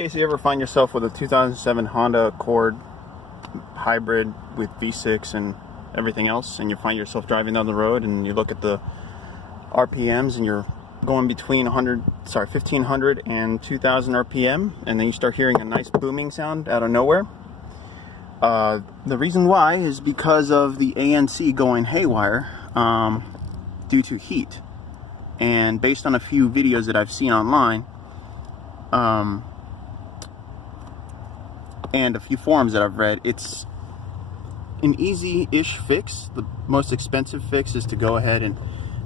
case you ever find yourself with a 2007 Honda Accord hybrid with V6 and everything else, and you find yourself driving down the road and you look at the RPMs and you're going between 1500 and 2000 RPM, and then you start hearing a nice booming sound out of nowhere. The reason why is because of the ANC going haywire due to heat. And based on a few videos that I've seen online, and a few forums that I've read, it's an easy-ish fix. The most expensive fix is to go ahead and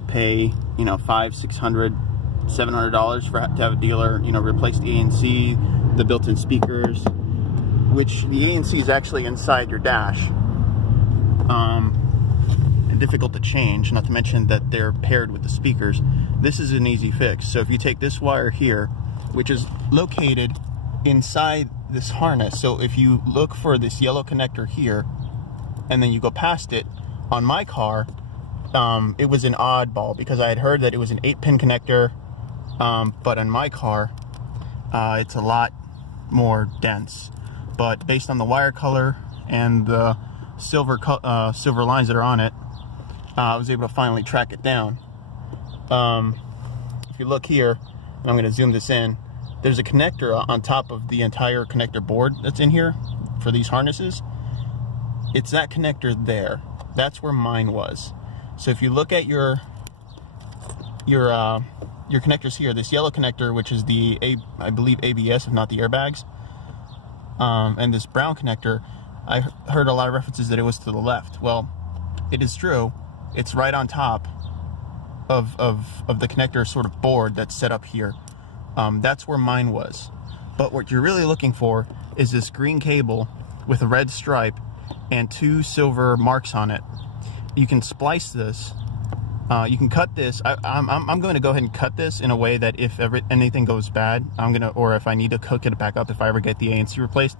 pay, $500, $600, $700 to have a dealer, replace the ANC, the built-in speakers, which the ANC is actually inside your dash, and difficult to change, not to mention that they're paired with the speakers. This is an easy fix. So if you take this wire here, which is located inside this harness, so if you look for this yellow connector here and then you go past it, on my car it was an oddball because I had heard that it was an 8-pin connector, but on my car it's a lot more dense. But based on the wire color and the silver lines that are on it, I was able to finally track it down. If you look here, and I'm going to zoom this in, there's a connector on top of the entire connector board that's in here for these harnesses. It's that connector there. That's where mine was. So if you look at your connectors here, this yellow connector, which is the I believe ABS, if not the airbags, and this brown connector, I heard a lot of references that it was to the left. Well, it is true. It's right on top of the connector sort of board that's set up here. That's where mine was. But what you're really looking for is this green cable with a red stripe and 2 silver marks on it. You can splice this. You can cut this. I'm going to go ahead and cut this in a way that if anything goes bad, or if I need to hook it back up, if I ever get the ANC replaced,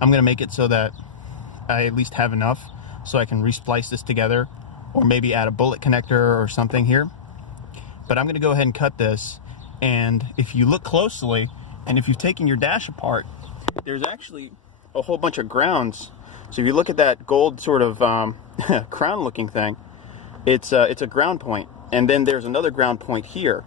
I'm gonna make it so that I at least have enough so I can resplice this together, or maybe add a bullet connector or something here. But I'm gonna go ahead and cut this, and if you look closely, and if you've taken your dash apart, there's actually a whole bunch of grounds. So if you look at that gold sort of crown looking thing, it's a ground point, and then there's another ground point here.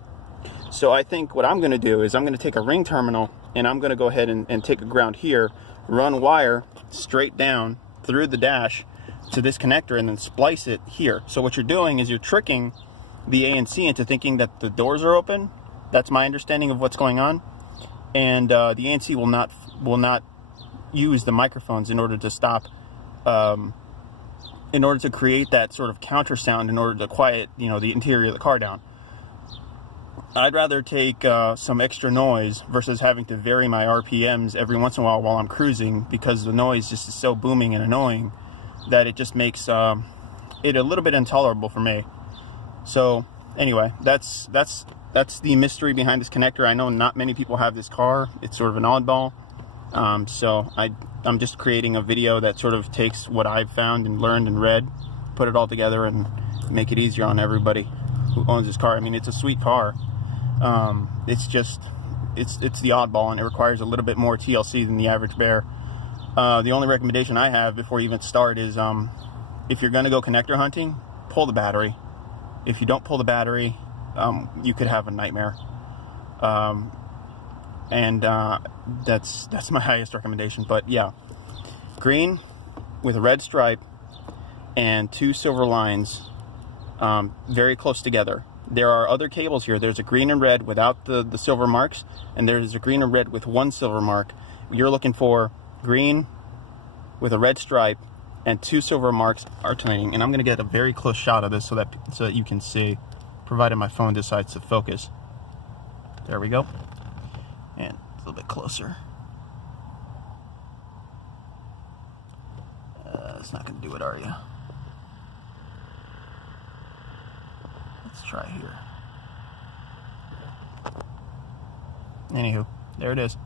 So I think what I'm going to do is I'm going to take a ring terminal, and I'm going to go ahead and take a ground here, run wire straight down through the dash to this connector, and then splice it here. So what you're doing is you're tricking the ANC into thinking that the doors are open. That's my understanding of what's going on, and the ANC will not use the microphones in order to stop. In order to create that sort of counter sound, in order to quiet, the interior of the car down. I'd rather take some extra noise versus having to vary my RPMs every once in a while I'm cruising, because the noise just is so booming and annoying that it just makes it a little bit intolerable for me. So anyway, that's the mystery behind this connector. I know not many people have this car. It's sort of an oddball. So I'm just creating a video that sort of takes what I've found and learned and read, put it all together, and make it easier on everybody who owns this car. I mean, it's a sweet car. It's the oddball, and it requires a little bit more TLC than the average bear. The only recommendation I have before you even start is, if you're going to go connector hunting, pull the battery. If you don't pull the battery, you could have a nightmare. That's my highest recommendation. But yeah, green with a red stripe and 2 silver lines, very close together. There are other cables here. There's a green and red without the silver marks, and there's a green and red with 1 silver mark. You're looking for green with a red stripe and 2 silver marks alternating. And I'm going to get a very close shot of this so that you can see, provided my phone decides to focus. There we go. And a little bit closer. It's not going to do it, are you? Let's try here. Anywho, there it is.